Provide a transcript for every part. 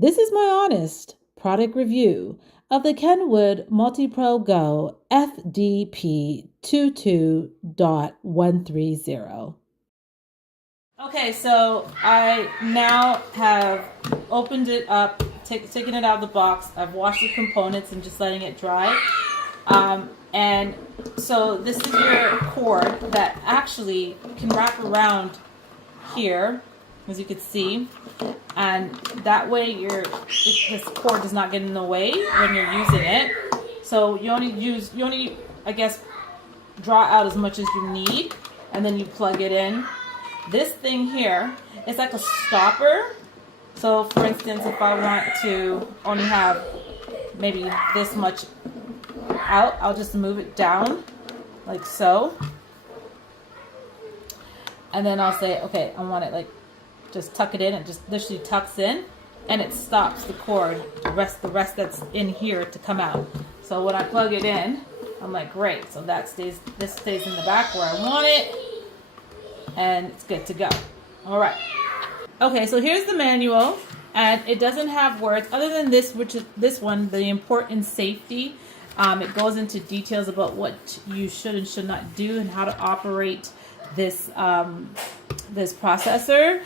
This is my honest product review of the Kenwood MultiPro Go FDP22.130. Okay, so I now have opened it up, taken it out of the box. I've washed the components and just letting it dry. And so this is your cord that actually can wrap around here, as you can see, and that way this cord does not get in the way when you're using it. So you only I guess draw out as much as you need, and then you plug it in. This thing here is like a stopper. So for instance, if I want to only have maybe this much out, I'll just move it down like so, and then I'll say, okay, I want it like, just tuck it in. It just literally tucks in, and it stops the cord, the rest that's in here to come out. So when I plug it in, I'm like, great. So this stays in the back where I want it, and it's good to go. All right. Okay, so here's the manual, and it doesn't have words other than this, which is this one, the important safety. It goes into details about what you should and should not do and how to operate this this processor.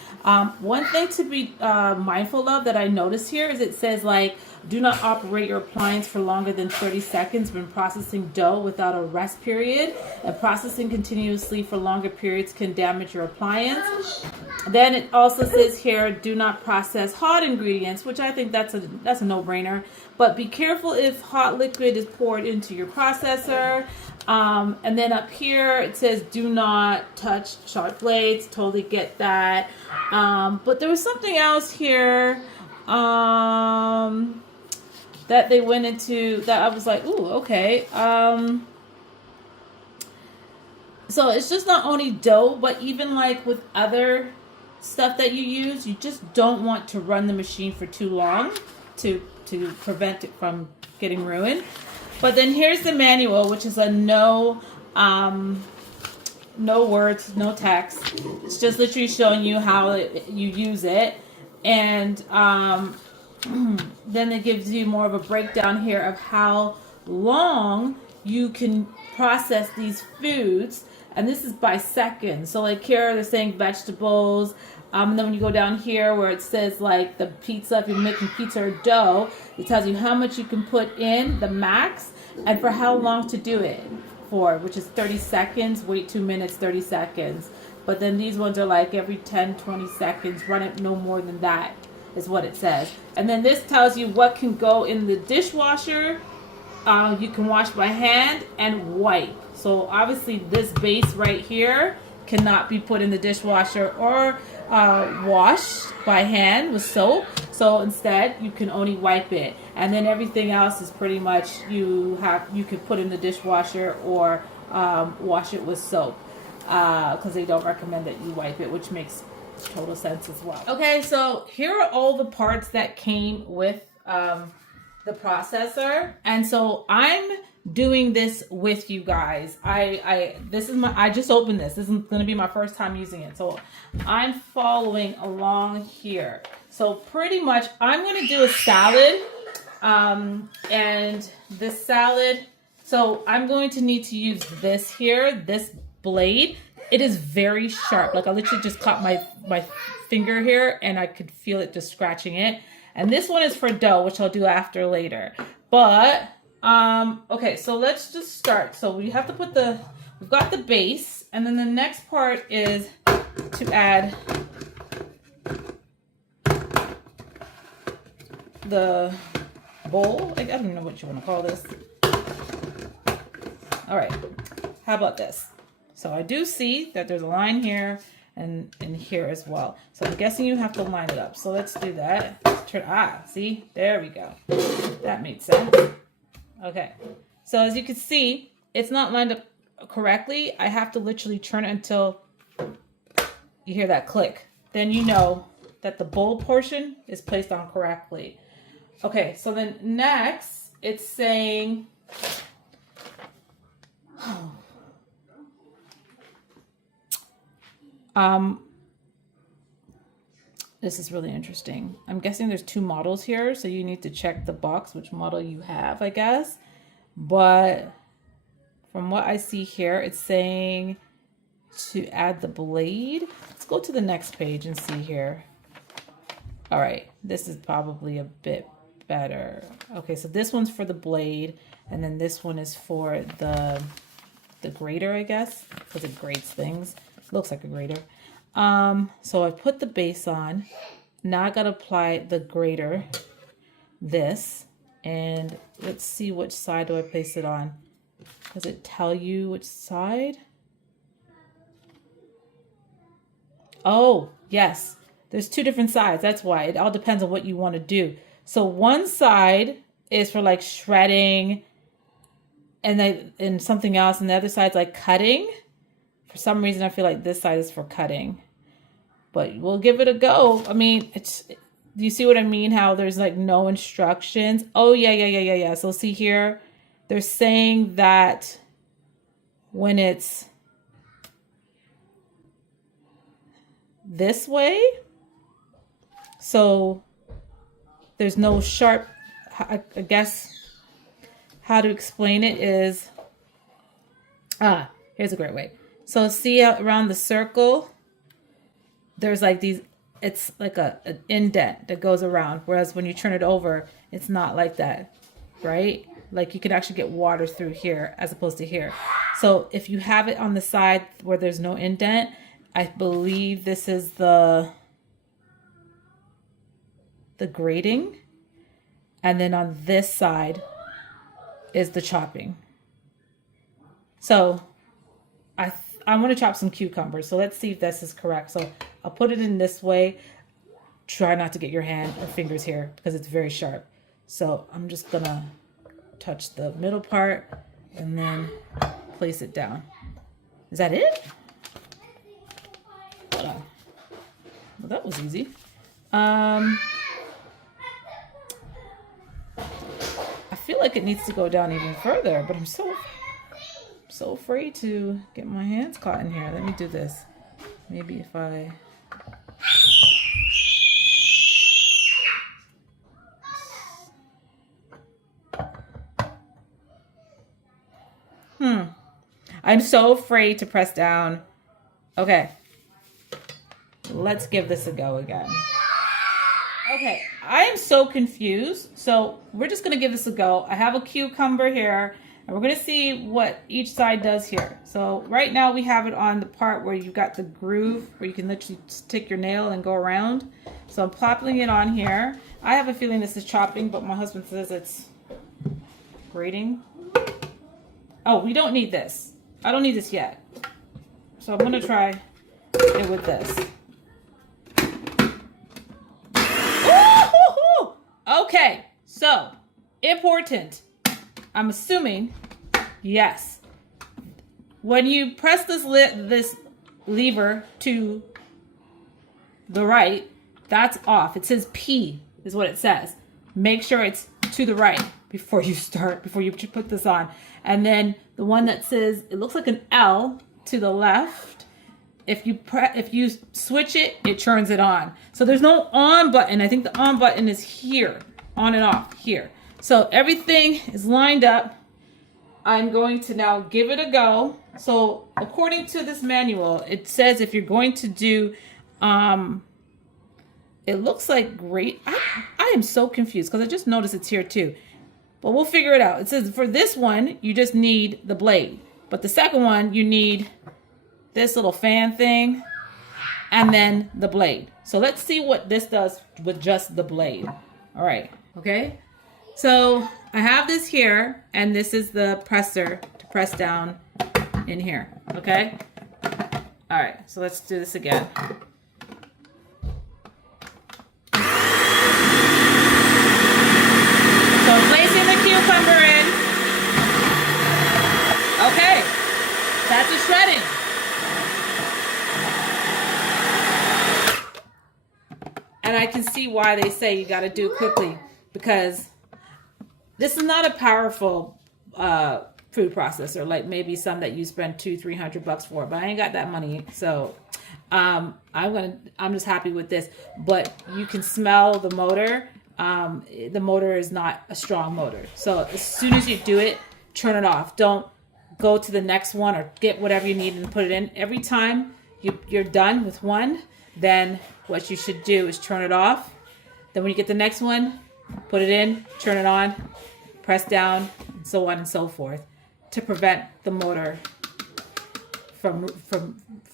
One thing to be mindful of that I noticed here is it says, like, do not operate your appliance for longer than 30 seconds when processing dough without a rest period, and processing continuously for longer periods can damage your appliance. Then it also says here, do not process hot ingredients, which I think that's a no-brainer, but be careful if hot liquid is poured into your processor. And then up here it says do not touch sharp blades. Totally get that. But there was something else here that they went into that I was like, ooh, okay. So it's just not only dough, but even like with other stuff that you use, you just don't want to run the machine for too long to prevent it from getting ruined. But then here's the manual, which is a no words, no text. It's just literally showing you how you use it. And then it gives you more of a breakdown here of how long you can process these foods. And this is by seconds. So like here they're saying vegetables. And then when you go down here where it says like the pizza, if you're making pizza or dough, it tells you how much you can put in, the max, and for how long to do it for, which is 30 seconds, wait 2 minutes, 30 seconds. But then these ones are like every 10, 20 seconds, run it no more than that, is what it says. And then this tells you what can go in the dishwasher. You can wash by hand and wipe. So obviously this base right here cannot be put in the dishwasher or washed by hand with soap. So instead you can only wipe it, and then everything else is pretty much you could put in the dishwasher or wash it with soap, because they don't recommend that you wipe it, which makes total sense as well. Okay, so here are all the parts that came with the processor, and so I'm doing this with you guys. I just opened this. This is going to be my first time using it, so I'm following along here. So pretty much I'm going to do a salad, and this salad, so I'm going to need to use this here, this blade. It is very sharp. Like I literally just caught my finger here and I could feel it just scratching it. And this one is for dough, which I'll do after later. But okay, so let's just start. So we have to we've got the base, and then the next part is to add the bowl. I don't even know what you want to call this. All right, how about this? So I do see that there's a line here and here as well. So I'm guessing you have to line it up. So let's do that. See, there we go. That made sense. Okay, so as you can see, it's not lined up correctly. I have to literally turn it until you hear that click. Then you know that the bowl portion is placed on correctly. Okay, so then next it's saying, This is really interesting. I'm guessing there's two models here, so you need to check the box which model you have, I guess. But from what I see here, it's saying to add the blade. Let's go to the next page and see here. All right, this is probably a bit better. Okay, so this one's for the blade, and then this one is for the grater, I guess, because it grates things. Looks like a grater. So I put the base on. Now I gotta apply the grater, this, and let's see which side do I place it on. Does it tell you which side? Oh, yes. There's two different sides. That's why. It all depends on what you want to do. So one side is for like shredding and something else, and the other side's like cutting. For some reason, I feel like this side is for cutting. But we'll give it a go. I mean, do you see what I mean? How there's like no instructions. Oh, yeah. So see here, they're saying that when it's this way, so there's no sharp, I guess how to explain it is, here's a great way. So see around the circle, there's like these, it's like an indent that goes around. Whereas when you turn it over, it's not like that, right? Like you can actually get water through here as opposed to here. So if you have it on the side where there's no indent, I believe this is the grating. And then on this side is the chopping. So I want to chop some cucumbers. So let's see if this is correct. So I'll put it in this way. Try not to get your hand or fingers here because it's very sharp. So I'm just gonna touch the middle part and then place it down. Is that it? Hold on. Well, that was easy. I feel like it needs to go down even further, but I'm so afraid to get my hands caught in here. Let me do this. Maybe if I... I'm so afraid to press down. Okay. Let's give this a go again. Okay, I am so confused. So we're just gonna give this a go. I have a cucumber here, and we're gonna see what each side does here. So right now we have it on the part where you've got the groove, where you can literally stick your nail and go around. So I'm plopping it on here. I have a feeling this is chopping, but my husband says it's grating. Oh, we don't need this. I don't need this yet. So I'm gonna try it with this. Okay, so important. I'm assuming, yes. When you press this lever to the right, that's off. It says P is what it says. Make sure it's to the right before you put this on. And then the one that says, it looks like an L to the left. If you switch it, it turns it on. So there's no on button. I think the on button is here, on and off here. So everything is lined up. I'm going to now give it a go. So according to this manual, it says if you're going to do, it looks like great. I am so confused because I just noticed it's here too. But we'll figure it out. It says for this one, you just need the blade. But the second one, you need this little fan thing and then the blade. So let's see what this does with just the blade. All right, okay? So I have this here, and this is the presser to press down in here, okay? All right, so let's do this again. So placing the cucumber in. Okay, that's a shredding. And I can see why they say you got to do it quickly, because this is not a powerful food processor like maybe some that you spend $200-300 for, but I ain't got that money. So I'm just happy with this, but you can smell the motor. The motor is not a strong motor. So as soon as you do it, turn it off. Don't go to the next one or get whatever you need and put it in. Every time you're done with one, then what you should do is turn it off. Then when you get the next one, put it in, turn it on, press down, and so on and so forth, to prevent the motor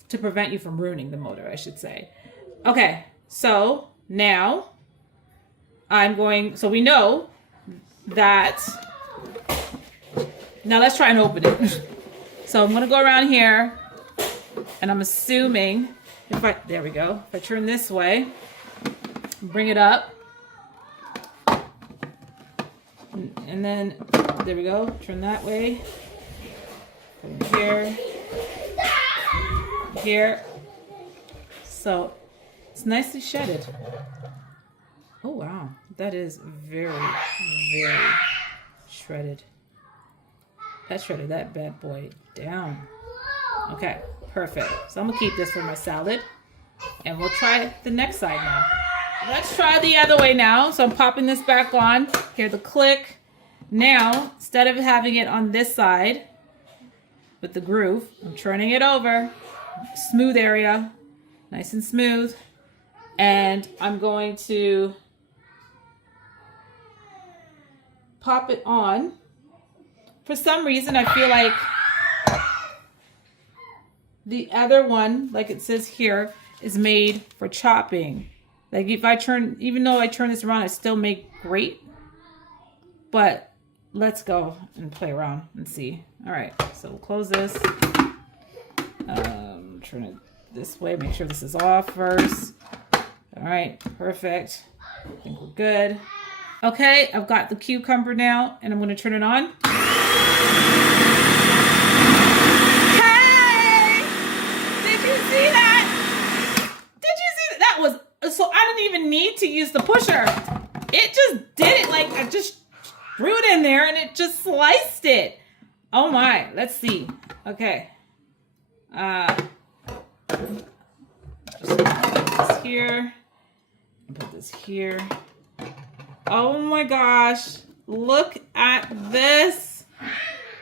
to prevent you from ruining the motor, I should say. Okay, so now so we know that, now let's try and open it. So I'm gonna go around here, and I'm assuming, there we go, if I turn this way, bring it up, and then, there we go, turn that way, here, here, so it's nicely shedded. Oh wow, that is very, very shredded. That shredded that bad boy down. Okay, perfect. So I'm gonna keep this for my salad, and we'll try the next side now. Let's try the other way now. So I'm popping this back on. Hear the click. Now, instead of having it on this side with the groove, I'm turning it over. Smooth area, nice and smooth. And I'm going to pop it on. For some reason, I feel like the other one, like it says here, is made for chopping. Like if I turn, even though I turn this around, it still make great. But let's go and play around and see. All right, so we'll close this. Turn it this way, make sure this is off first. All right, perfect. I think we're good. Okay, I've got the cucumber now, and I'm gonna turn it on. Hey! Did you see that? Did you see that? That was, so I didn't even need to use the pusher. It just did it, like I just threw it in there and it just sliced it. Oh my, let's see. Okay. Just put this here. Put this here. Oh my gosh. Look at this.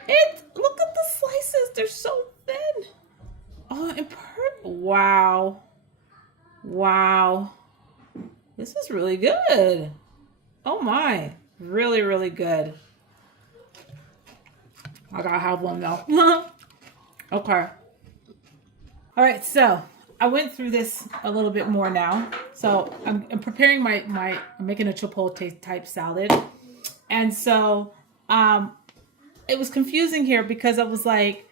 Look at the slices. They're so thin. Oh, and wow. Wow. This is really good. Oh my. Really, really good. I gotta have one though. Okay. All right, so I went through this a little bit more now. So I'm preparing I'm making a chipotle type salad. And so it was confusing here because I was like,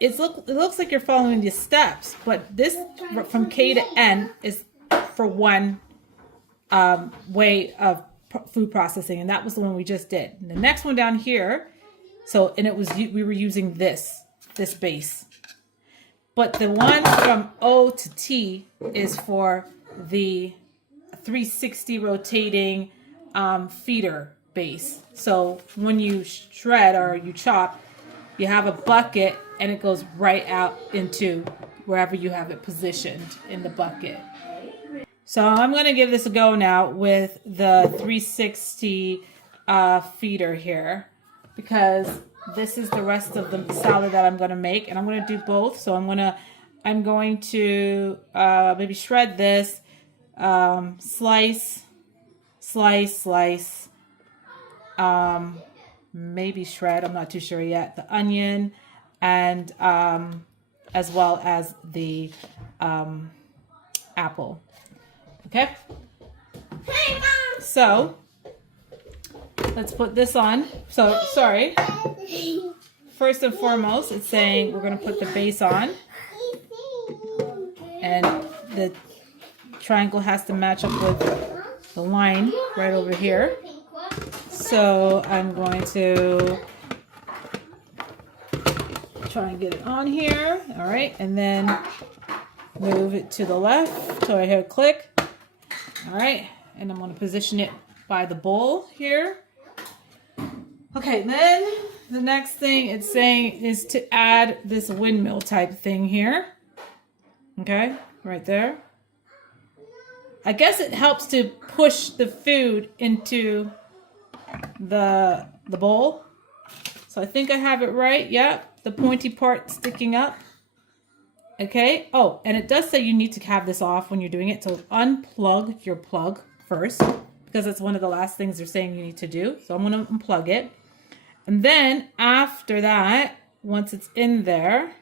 it looks like you're following the steps, but this from K to N is for one way of food processing, and that was the one we just did. And the next one down here, we were using this base. But the one from O to T is for the 360 rotating feeder base. So when you shred or you chop, you have a bucket and it goes right out into wherever you have it positioned in the bucket. So I'm going to give this a go now with the 360 feeder here, because this is the rest of the salad that I'm going to make, and I'm going to do both. So I'm going to maybe shred this, slice, maybe shred, I'm not too sure yet, the onion, and as well as the apple. Okay? So let's put this on. So, sorry. First and foremost, it's saying we're going to put the base on. And the triangle has to match up with the line right over here. So I'm going to try and get it on here. All right. And then move it to the left. So I hear a click. All right. And I'm going to position it by the bowl here. Okay, then the next thing it's saying is to add this windmill type thing here. Okay, right there. I guess it helps to push the food into the bowl. So I think I have it right. Yep, the pointy part sticking up. Okay. Oh, and it does say you need to have this off when you're doing it. So unplug your plug first, because that's one of the last things they're saying you need to do. So I'm going to unplug it. And then after that, once it's in there,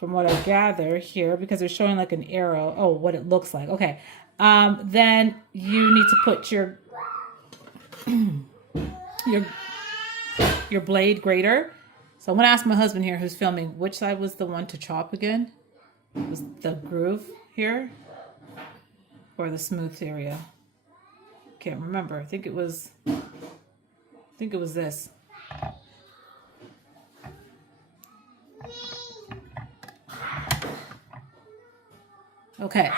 from what I gather here, because they're showing like an arrow. Oh, what it looks like. Okay. Then you need to put your your blade grater. So I'm going to ask my husband here who's filming, which side was the one to chop again? Was the groove here or the smooth area? Can't remember. I think it was this. Okay.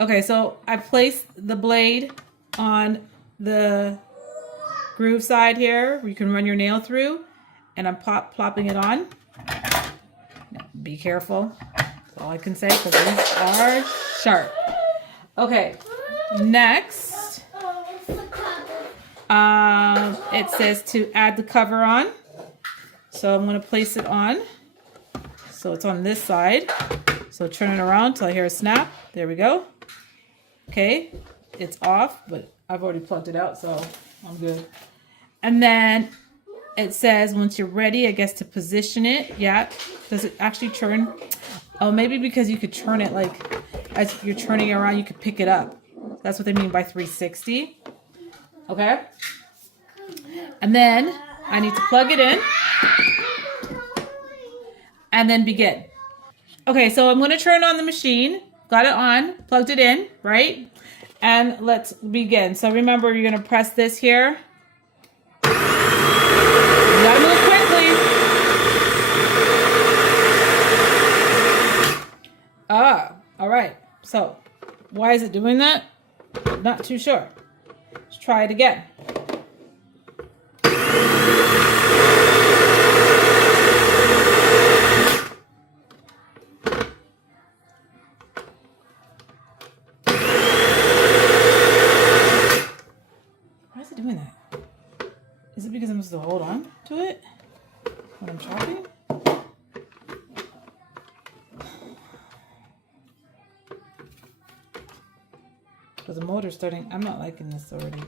Okay, so I placed the blade on the groove side here where you can run your nail through, and I'm plopping it on. Be careful. That's all I can say, because these are sharp. Okay, next, it says to add the cover on. So I'm going to place it on. So it's on this side. So turn it around till I hear a snap. There we go. Okay, it's off, but I've already plugged it out, so I'm good. And then it says once you're ready, I guess, to position it. Yeah. Does it actually turn? Oh, maybe because you could turn it like as you're turning it around, you could pick it up. That's what they mean by 360. Okay. And then I need to plug it in and then begin. Okay, so I'm going to turn on the machine. Got it on, plugged it in, right? And let's begin. So remember, you're going to press this here. You got to move quickly. All right. So why is it doing that? Not too sure. Let's try it again. Doing that? Is it because I'm supposed to hold on to it when I'm chopping? Because the motor's starting. I'm not liking this already.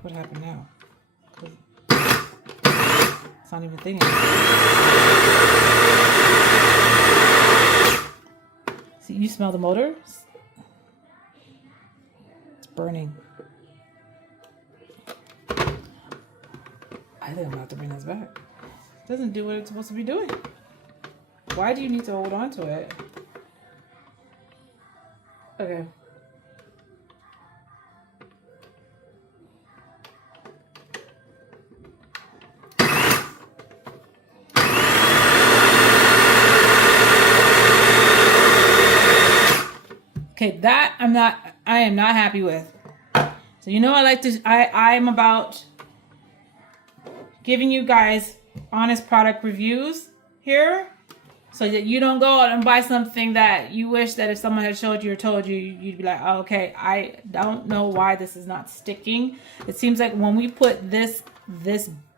What happened now? It's not even thinking. See, you smell the motor? It's burning. I think I'm gonna have to bring this back. It doesn't do what it's supposed to be doing. Why do you need to hold on to it? Okay. Okay, that I am not happy with. So you know I'm about giving you guys honest product reviews here, so that you don't go out and buy something that you wish that if someone had showed you or told you, you'd be like, oh, okay, I don't know why this is not sticking. It seems like when we put this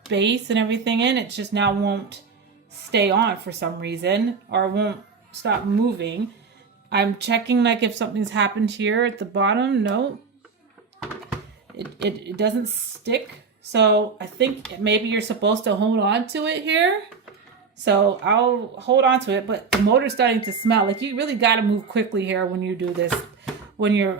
base and everything in, it just now won't stay on for some reason, or won't stop moving. I'm checking like if something's happened here at the bottom. No, it doesn't stick. So I think maybe you're supposed to hold on to it here. So I'll hold on to it, but the motor's starting to smell. Like, you really got to move quickly here when you do this, when you're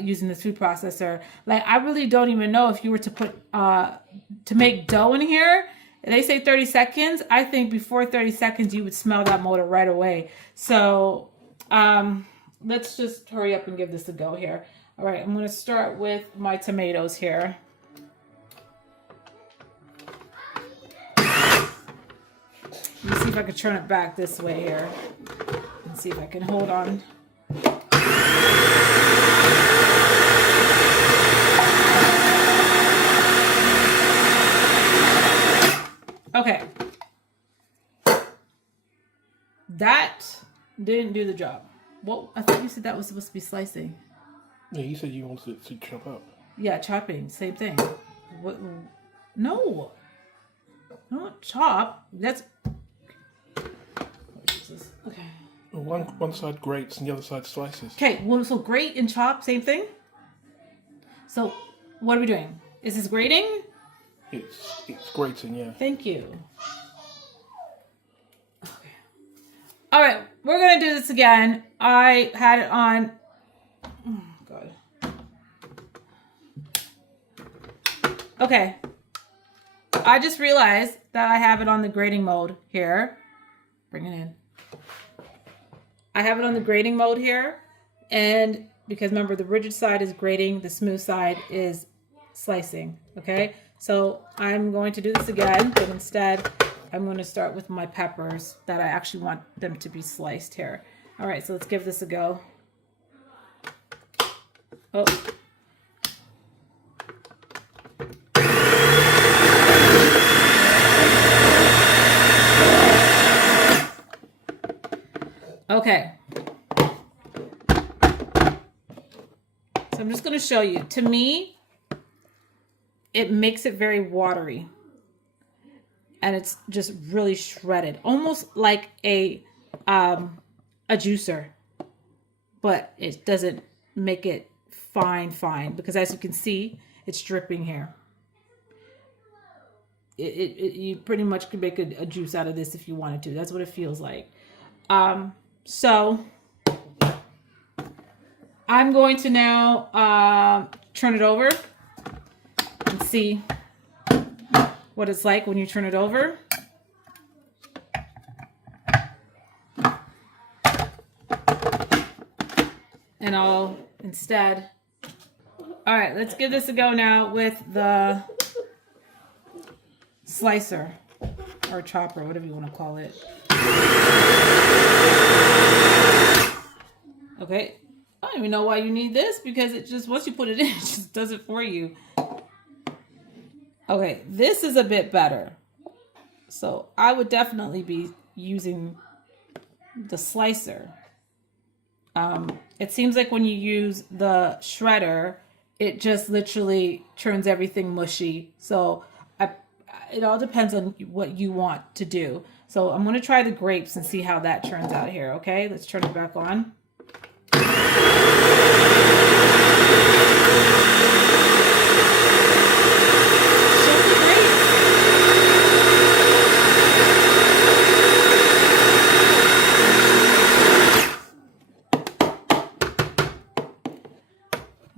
using this food processor. Like, I really don't even know if you were to put, to make dough in here, they say 30 seconds. I think before 30 seconds, you would smell that motor right away. So let's just hurry up and give this a go here. All right, I'm going to start with my tomatoes here. Let me see if I can turn it back this way here and see if I can hold on. Okay. Didn't do the job. Well, I thought you said that was supposed to be slicing. Yeah, you said you wanted it to chop up. Yeah, chopping, same thing. What? No, don't chop. That's. Oh, Jesus. Okay. Well, one side grates and the other side slices. Okay, well, so grate and chop, same thing? So, what are we doing? Is this grating? It's grating, yeah. Thank you. Okay. All right, we're going to do this again. I had it on... Oh, God. Okay. I just realized that I have it on the grating mode here. Bring it in. I have it on the grating mode here, and because remember the rigid side is grating, the smooth side is slicing, okay? So I'm going to do this again, but instead I'm going to start with my peppers that I actually want them to be sliced here. All right, so let's give this a go. Oh. Okay. So I'm just going to show you. To me, it makes it very watery. And it's just really shredded. Almost like a juicer. But it doesn't make it fine. Because as you can see, it's dripping here. You pretty much could make a juice out of this if you wanted to. That's what it feels like. So I'm going to now turn it over and see what it's like when you turn it over. And I'll instead, all right, let's give this a go now with the slicer or chopper, whatever you want to call it. Okay, I don't even know why you need this because it just, once you put it in, it just does it for you. Okay, this is a bit better. So I would definitely be using the slicer. It seems like when you use the shredder, it just literally turns everything mushy. So it all depends on what you want to do. So I'm going to try the grapes and see how that turns out here. Okay, let's turn it back on.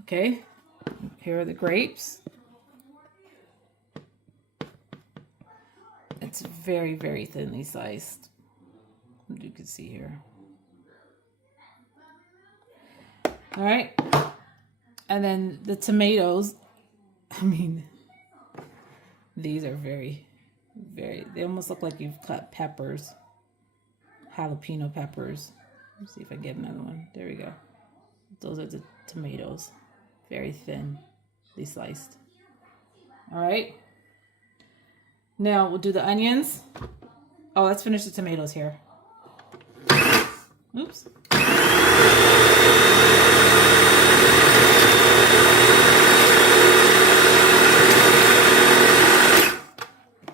Okay, here are the grapes. It's very, very thinly sliced. You can see here. All right. And then the tomatoes, I mean, these are very, they almost look like you've cut peppers, jalapeno peppers. Let's see if I get another one. There we go. Those are the tomatoes. Very thinly sliced. All right. Now we'll do the onions. Oh, let's finish the tomatoes here. Oops.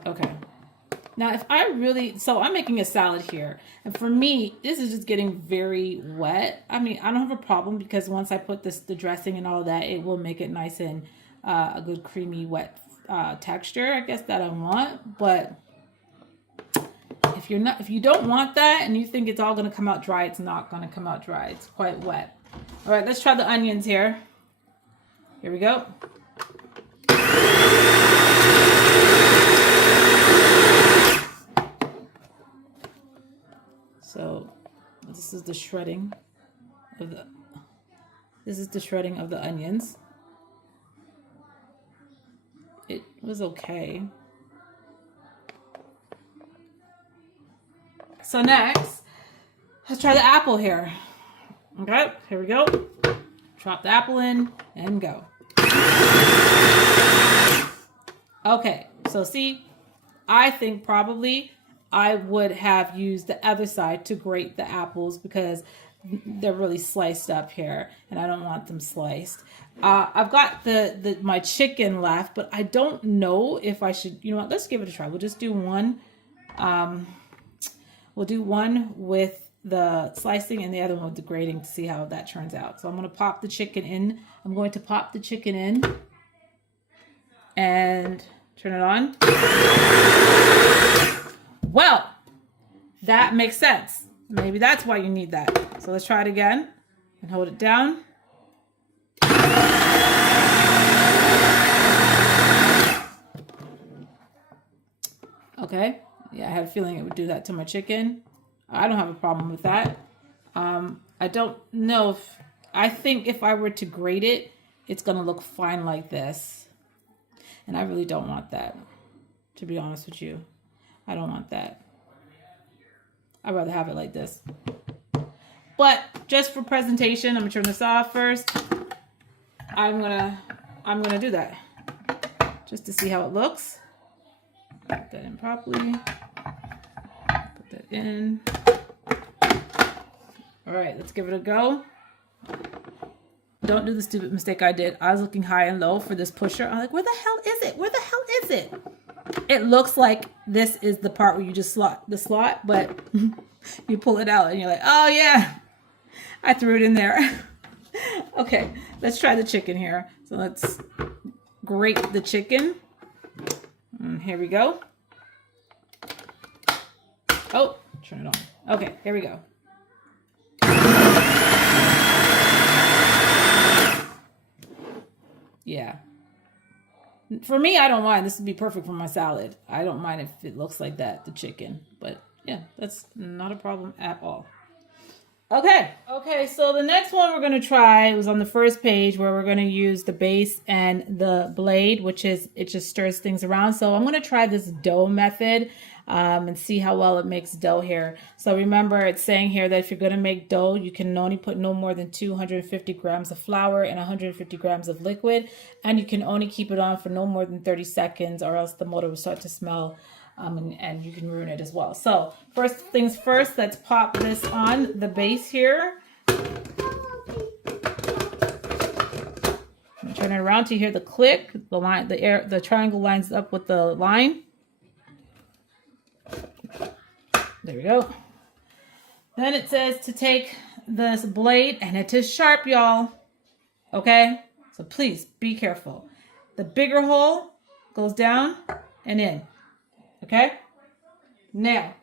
Okay. Now, if I really, so I'm making a salad here. And for me, this is just getting very wet. I mean, I don't have a problem because once I put the dressing and all that, it will make it nice and a good creamy, wet texture, I guess, that I want. But if you don't want that and you think it's all going to come out dry, it's not going to come out dry. It's quite wet. All right, let's try the onions here. Here we go. So this is the shredding of the onions. It was okay. So next, let's try the apple here. Okay, here we go. Drop the apple in and go. Okay, so see, I think probably I would have used the other side to grate the apples because they're really sliced up here and I don't want them sliced. I've got my chicken left, but I don't know if I should, you know what, let's give it a try. We'll just do one. We'll do one with the slicing and the other one with the grating to see how that turns out. So I'm going to pop the chicken in. I'm going to pop the chicken in and turn it on. Well, that makes sense. Maybe that's why you need that. So let's try it again and hold it down. Okay. Yeah, I had a feeling it would do that to my chicken. I don't have a problem with that. I don't know if, I think if I were to grate it, it's going to look fine like this. And I really don't want that, to be honest with you. I don't want that. I'd rather have it like this. But just for presentation, I'm gonna turn this off first. I'm gonna do that just to see how it looks. Put that in properly. Put that in. All right, let's give it a go. Don't do the stupid mistake I did. I was looking high and low for this pusher. I'm like, where the hell is it? Where the hell is it? It looks like this is the part where you just slot the slot, but you pull it out and you're like, oh yeah, I threw it in there. Okay, let's try the chicken here. So let's grate the chicken. And here we go. Oh, turn it on. Okay, here we go. Yeah. For me, I don't mind. This would be perfect for my salad. I don't mind if it looks like that, the chicken. But yeah, that's not a problem at all. Okay, so the next one we're going to try was on the first page where we're going to use the base and the blade, which is, it just stirs things around. So I'm going to try this dough method and see how well it makes dough here. So remember, it's saying here that if you're going to make dough, you can only put no more than 250 grams of flour and 150 grams of liquid. And you can only keep it on for no more than 30 seconds or else the motor will start to smell. And you can ruin it as well. So first things first, let's pop this on the base here. Turn it around to hear the click. The line, the triangle lines up with the line. There we go. Then it says to take this blade, and it is sharp, y'all. Okay, so please be careful. The bigger hole goes down and in. Okay, now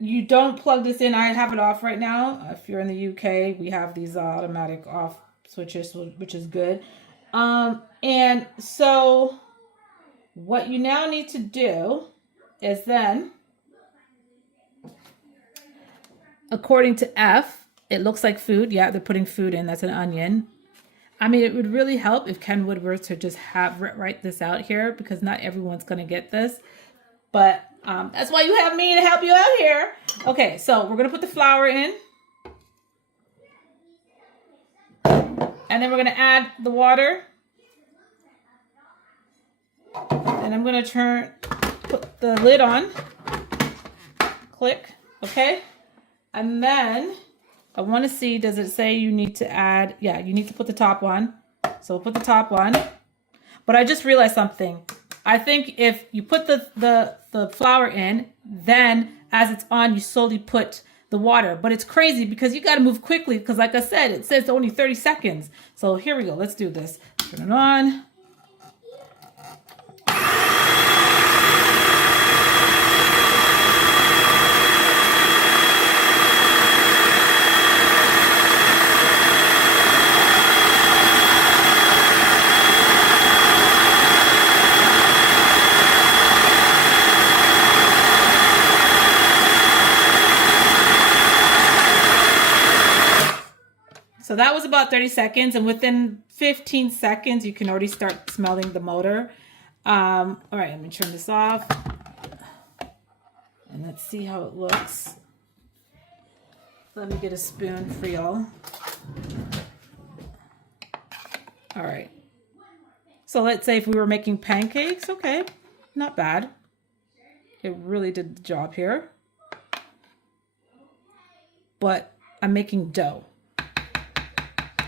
you don't plug this in. I have it off right now. If you're in the UK, we have these automatic off switches, which is good. And so what you now need to do is then, according to F, it looks like food. Yeah, they're putting food in. That's an onion. I mean, it would really help if Kenwood were to just write this out here, because not everyone's going to get this. But that's why you have me to help you out here. Okay, so we're going to put the flour in. And then we're going to add the water. And I'm going to put the lid on. Click. Okay. And then I want to see, does it say you need to add, yeah, you need to put the top on. So we'll put the top on. But I just realized something. I think if you put the flour in, then as it's on, you slowly put the water. But it's crazy because you got to move quickly because like I said, it says only 30 seconds. So here we go. Let's do this. Turn it on. So that was about 30 seconds, and within 15 seconds, you can already start smelling the motor. All right, let me turn this off. And let's see how it looks. Let me get a spoon for y'all. All right. So let's say if we were making pancakes, okay, not bad. It really did the job here. But I'm making dough.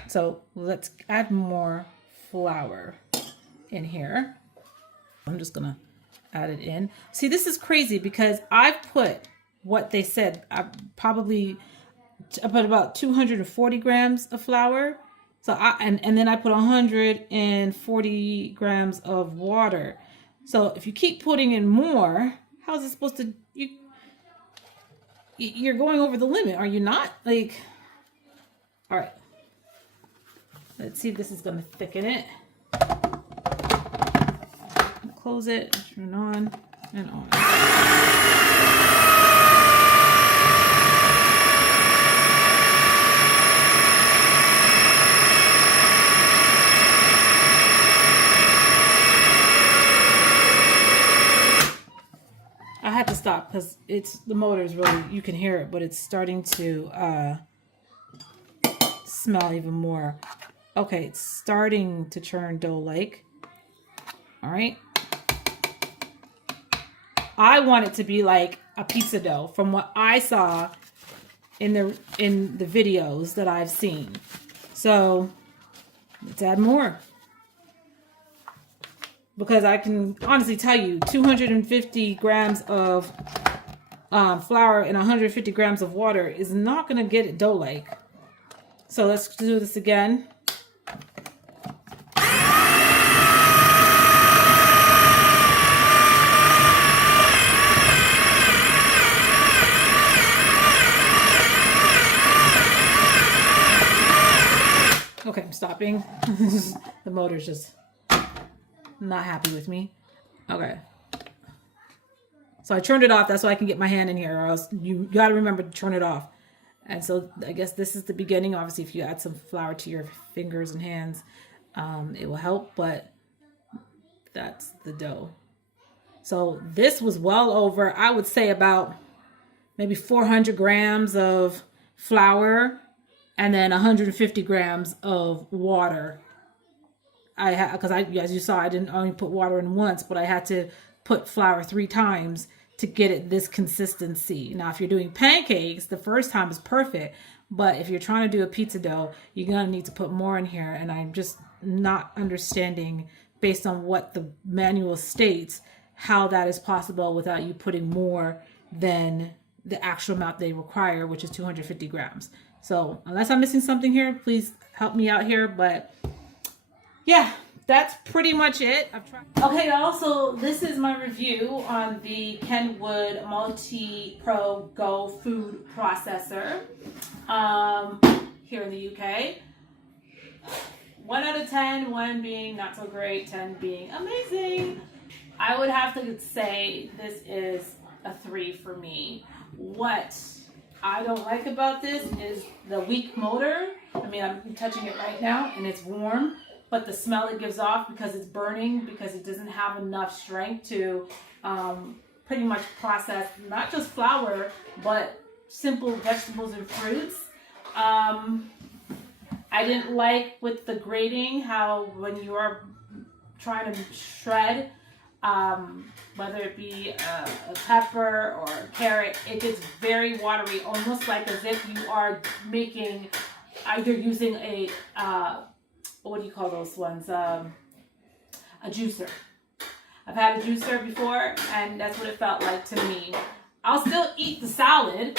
So let's add more flour in here. I'm just gonna add it in. See, this is crazy because I've put what they said. I put about 240 grams of flour. So and then I put 140 grams of water. So if you keep putting in more, how is it supposed to? You're going over the limit, are you not? Like, all right. Let's see if this is gonna thicken it. Close it, turn on and on. I had to stop because the motor is really, you can hear it, but it's starting to smell even more. Okay, it's starting to turn dough-like. All right. I want it to be like a pizza dough from what I saw in the videos that I've seen. So let's add more. Because I can honestly tell you 250 grams of flour and 150 grams of water is not going to get it dough-like. So let's do this again. Okay, I'm stopping. The motor's just not happy with me. Okay. So I turned it off. That's why I can get my hand in here, or else you got to remember to turn it off. And so I guess this is the beginning. Obviously, if you add some flour to your fingers and hands, it will help, but that's the dough. So this was well over, I would say about maybe 400 grams of flour and then 150 grams of water. Because as you saw, I didn't only put water in once, but I had to put flour 3 times to get it this consistency. Now, if you're doing pancakes, the first time is perfect, but if you're trying to do a pizza dough, you're gonna need to put more in here, and I'm just not understanding, based on what the manual states, how that is possible without you putting more than the actual amount they require, which is 250 grams. So unless I'm missing something here, please help me out here, but yeah, that's pretty much it. Okay, y'all, so this is my review on the Kenwood MultiPro Go food processor here in the UK. 1 out of 10, 1 being not so great, 10 being amazing. I would have to say this is a 3 for me. What I don't like about this is the weak motor. I mean, I'm touching it right now and it's warm, but the smell it gives off because it's burning, because it doesn't have enough strength to pretty much process not just flour, but simple vegetables and fruits. I didn't like with the grating how when you are trying to shred, whether it be a pepper or a carrot, it gets very watery, almost like as if you are making, either using a, what do you call those ones? A juicer. I've had a juicer before, and that's what it felt like to me. I'll still eat the salad,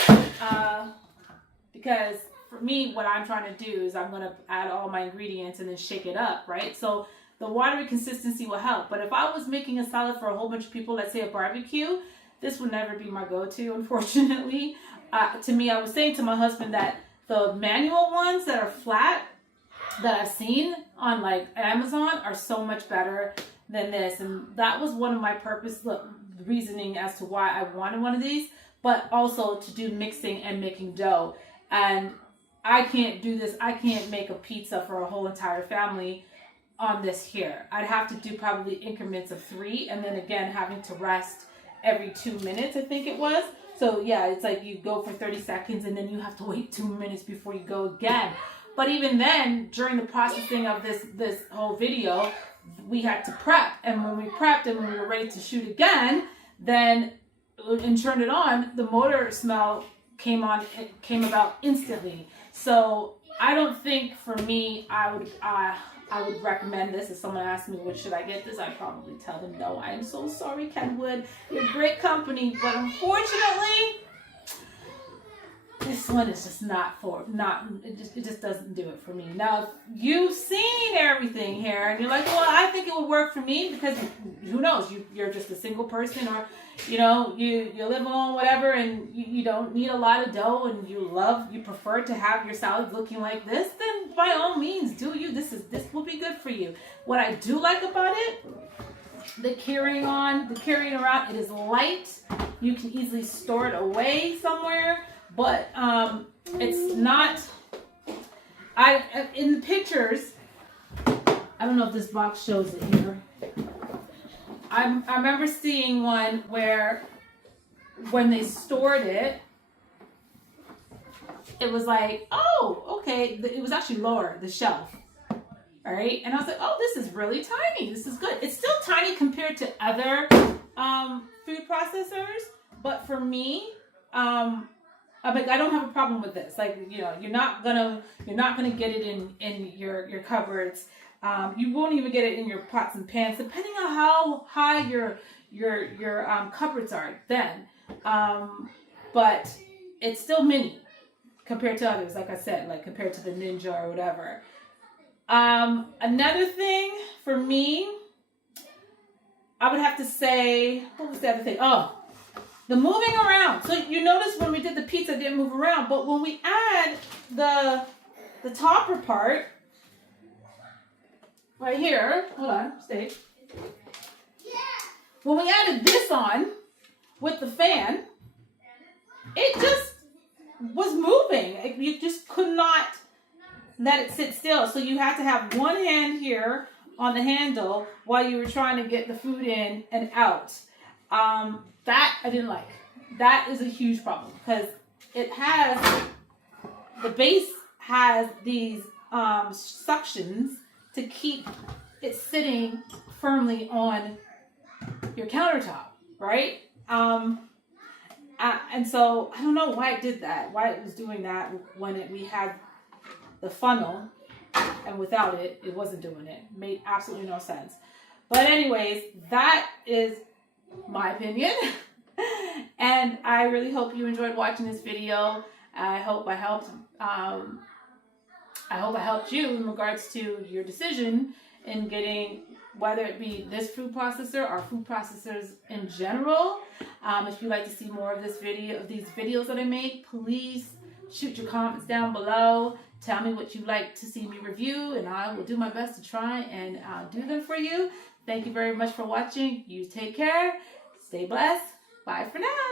because for me, what I'm trying to do is I'm going to add all my ingredients and then shake it up, right? So the watery consistency will help. But if I was making a salad for a whole bunch of people, let's say a barbecue, this would never be my go-to, unfortunately. To me, I was saying to my husband that the manual ones that are flat that I've seen on like Amazon are so much better than this. And that was one of my reasoning as to why I wanted one of these, but also to do mixing and making dough. And I can't do this. I can't make a pizza for a whole entire family on this here. I'd have to do probably increments of 3, and then again having to rest every 2 minutes, I think it was. So yeah, it's like you go for 30 seconds and then you have to wait 2 minutes before you go again. But even then, during the processing of this whole video, we had to prep. And when we prepped and when we were ready to shoot again, then and turned it on, the motor smell came about instantly. So I don't think for me, I would recommend this. If someone asked me, "What should I get this?" I'd probably tell them, "No, I am so sorry, Kenwood. You're a great company, but unfortunately, this one is just it just doesn't do it for me." Now, you've seen everything here, and you're like, "Well, I think it would work for me," because who knows? You're just a single person, or you live alone, whatever, and you don't need a lot of dough, and you prefer to have your salads looking like this. Then by all means, do you. This will be good for you. What I do like about it, the carrying around, it is light. You can easily store it away somewhere. But it's not. In the pictures, I don't know if this box shows it here. I remember seeing one where when they stored it, it was like, oh, okay. It was actually lower, the shelf. All right, and I was like, oh, this is really tiny. This is good. It's still tiny compared to other food processors, but for me, I don't have a problem with this. Like, you're not gonna get it in your cupboards. You won't even get it in your pots and pans, depending on how high your cupboards are. Then, but it's still mini compared to others. Like I said, like compared to the Ninja or whatever. Another thing for me, I would have to say, what was the other thing? Oh. The moving around. So you notice when we did the pizza, it didn't move around. But when we add the topper part, right here, hold on, stay. When we added this on with the fan, it just was moving. You just could not let it sit still. So you had to have one hand here on the handle while you were trying to get the food in and out. That I didn't like. That is a huge problem because the base has these suctions to keep it sitting firmly on your countertop, right? And so I don't know why it did that, why it was doing that when we had the funnel, and without it, it wasn't doing it. It made absolutely no sense. But anyways, that is my opinion. And I really hope you enjoyed watching this video. I hope I helped you in regards to your decision in getting, whether it be this food processor or food processors in general. If you'd like to see more of these videos that I make, please shoot your comments down below. Tell me what you'd like to see me review, and I will do my best to try and do them for you. Thank you very much for watching. You take care. Stay blessed. Bye for now.